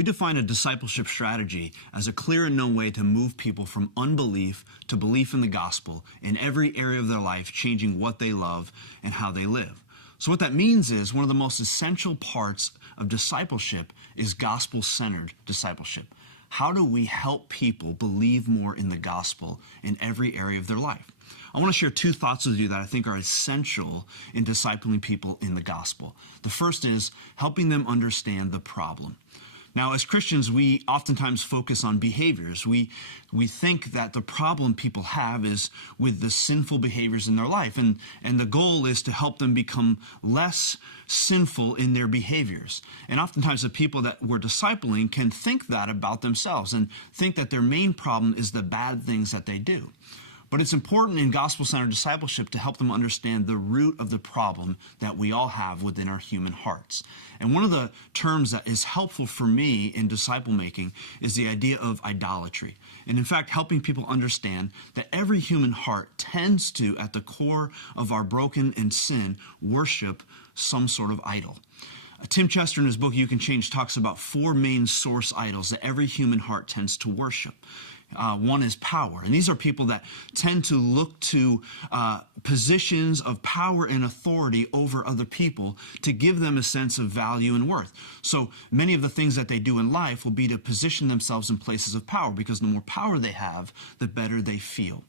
We define a discipleship strategy as a clear and known way to move people from unbelief to belief in the gospel in every area of their life, changing what they love and how they live. So what that means is one of the most essential parts of discipleship is gospel-centered discipleship. How do we help people believe more in the gospel in every area of their life? I want to share two thoughts with you that I think are essential in discipling people in the gospel. The first is helping them understand the problem. Now, as Christians, we oftentimes focus on behaviors. We think that the problem people have is with the sinful behaviors in their life, and the goal is to help them become less sinful in their behaviors. And oftentimes the people that we're discipling can think that about themselves and think that their main problem is the bad things that they do. But it's important in gospel-centered discipleship to help them understand the root of the problem that we all have within our human hearts. And one of the terms that is helpful for me in disciple making is the idea of idolatry. And in fact, helping people understand that every human heart tends to, at the core of our broken and sin, worship some sort of idol. Tim Chester in his book, You Can Change, talks about four main source idols that every human heart tends to worship. One is power. And these are people that tend to look to positions of power and authority over other people to give them a sense of value and worth. So many of the things that they do in life will be to position themselves in places of power, because the more power they have, the better they feel.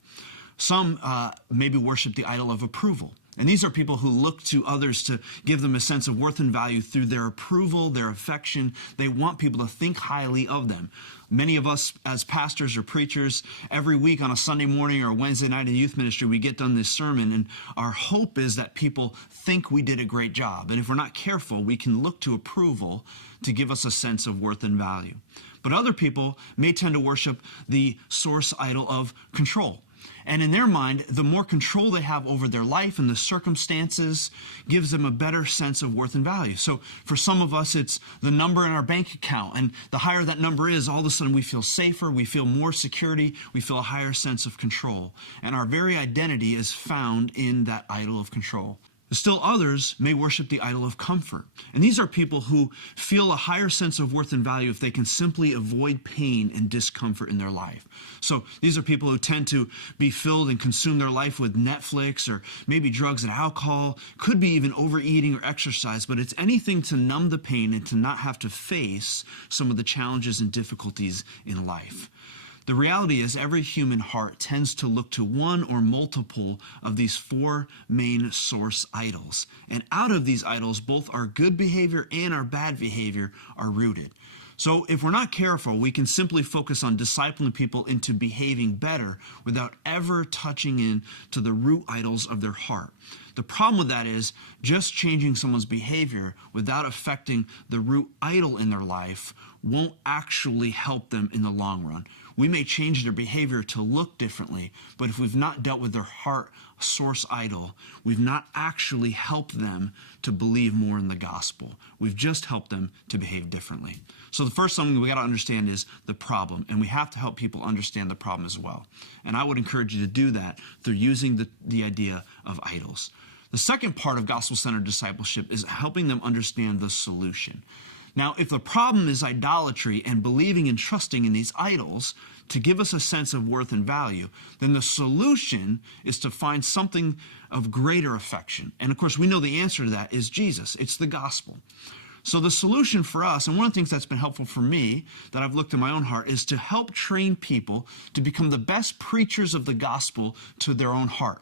Some maybe worship the idol of approval. And these are people who look to others to give them a sense of worth and value through their approval, their affection. They want people to think highly of them. Many of us as pastors or preachers, every week on a Sunday morning or a Wednesday night in youth ministry, we get done this sermon, and our hope is that people think we did a great job. And if we're not careful, we can look to approval to give us a sense of worth and value. But other people may tend to worship the source idol of control. And in their mind, the more control they have over their life and the circumstances gives them a better sense of worth and value. So for some of us, it's the number in our bank account. And the higher that number is, all of a sudden we feel safer, we feel more security, we feel a higher sense of control. And our very identity is found in that idol of control. Still others may worship the idol of comfort. And these are people who feel a higher sense of worth and value if they can simply avoid pain and discomfort in their life. So these are people who tend to be filled and consume their life with Netflix or maybe drugs and alcohol, could be even overeating or exercise, but it's anything to numb the pain and to not have to face some of the challenges and difficulties in life. The reality is every human heart tends to look to one or multiple of these four main source idols. And out of these idols, both our good behavior and our bad behavior are rooted. So if we're not careful, we can simply focus on discipling people into behaving better without ever touching in to the root idols of their heart. The problem with that is just changing someone's behavior without affecting the root idol in their life won't actually help them in the long run. We may change their behavior to look differently, but if we've not dealt with their heart source idol, we've not actually helped them to believe more in the gospel. We've just helped them to behave differently. So the first thing we got to understand is the problem, and we have to help people understand the problem as well. And I would encourage you to do that through using the idea of idols. The second part of gospel-centered discipleship is helping them understand the solution. Now, if the problem is idolatry and believing and trusting in these idols to give us a sense of worth and value, then the solution is to find something of greater affection. And of course, we know the answer to that is Jesus. It's the gospel. So the solution for us, and one of the things that's been helpful for me that I've looked in my own heart, is to help train people to become the best preachers of the gospel to their own heart.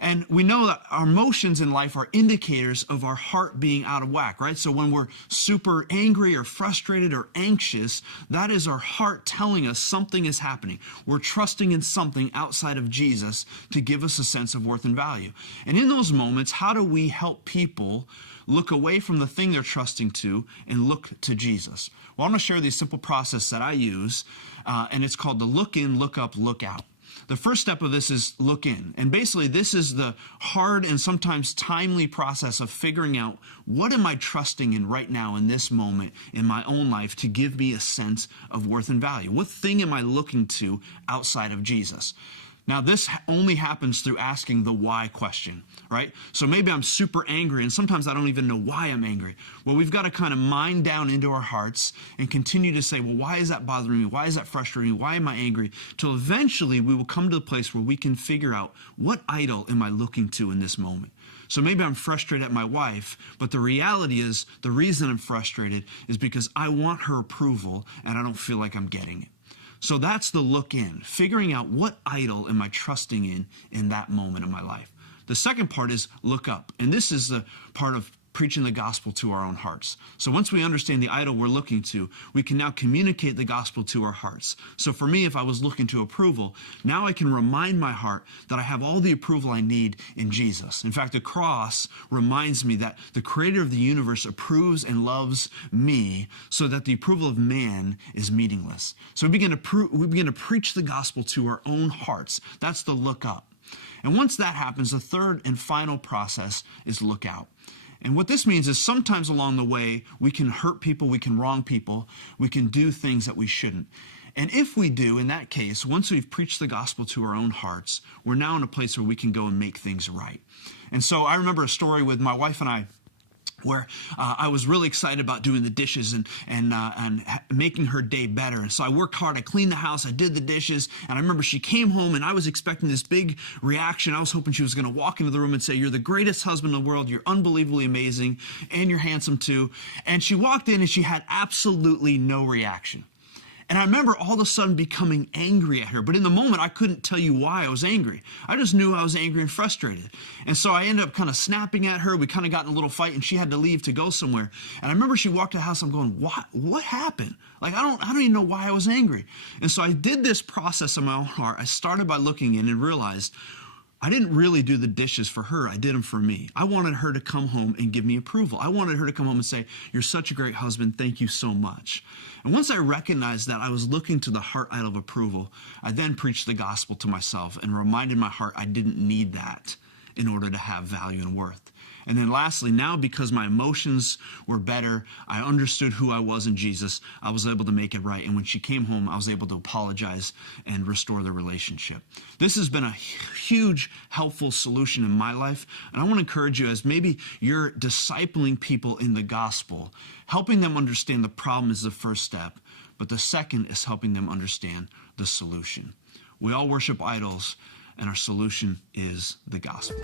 And we know that our emotions in life are indicators of our heart being out of whack, right? So when we're super angry or frustrated or anxious, that is our heart telling us something is happening. We're trusting in something outside of Jesus to give us a sense of worth and value. And in those moments, how do we help people look away from the thing they're trusting to and look to Jesus? Well, I'm going to share this simple process that I use, and it's called the look in, look up, look out. The first step of this is look in. And basically, this is the hard and sometimes timely process of figuring out what am I trusting in right now in this moment in my own life to give me a sense of worth and value? What thing am I looking to outside of Jesus? Now, this only happens through asking the why question, right? So maybe I'm super angry, and sometimes I don't even know why I'm angry. Well, we've got to kind of mine down into our hearts and continue to say, well, why is that bothering me? Why is that frustrating me? Why am I angry? Till eventually we will come to the place where we can figure out, what idol am I looking to in this moment? So maybe I'm frustrated at my wife, but the reality is the reason I'm frustrated is because I want her approval and I don't feel like I'm getting it. So that's the look in, figuring out what idol am I trusting in that moment of my life. The second part is look up. And this is the part of preaching the gospel to our own hearts. So once we understand the idol we're looking to, we can now communicate the gospel to our hearts. So for me, if I was looking to approval, now I can remind my heart that I have all the approval I need in Jesus. In fact, the cross reminds me that the creator of the universe approves and loves me, so that the approval of man is meaningless. So we begin to preach the gospel to our own hearts. That's the look up. And once that happens, the third and final process is look out. And what this means is sometimes along the way, we can hurt people, we can wrong people, we can do things that we shouldn't. And if we do, in that case, once we've preached the gospel to our own hearts, we're now in a place where we can go and make things right. And so I remember a story with my wife and I, where I was really excited about doing the dishes and making her day better. And so I worked hard. I cleaned the house. I did the dishes. And I remember she came home and I was expecting this big reaction. I was hoping she was going to walk into the room and say, "You're the greatest husband in the world. You're unbelievably amazing. And you're handsome too." And she walked in and she had absolutely no reaction. And I remember all of a sudden becoming angry at her. But in the moment, I couldn't tell you why I was angry. I just knew I was angry and frustrated. And so I ended up kind of snapping at her. We kind of got in a little fight and she had to leave to go somewhere. And I remember she walked to the house. I'm going, what happened? Like, I don't even know why I was angry. And so I did this process in my own heart. I started by looking in and realized I didn't really do the dishes for her. I did them for me. I wanted her to come home and give me approval. I wanted her to come home and say, "You're such a great husband. Thank you so much." And once I recognized that I was looking to the heart idol of approval, I then preached the gospel to myself and reminded my heart I didn't need that in order to have value and worth. And then lastly, now because my emotions were better, I understood who I was in Jesus, I was able to make it right. And when she came home, I was able to apologize and restore the relationship. This has been a huge, helpful solution in my life. And I want to encourage you, as maybe you're discipling people in the gospel, helping them understand the problem is the first step, but the second is helping them understand the solution. We all worship idols, and our solution is the gospel.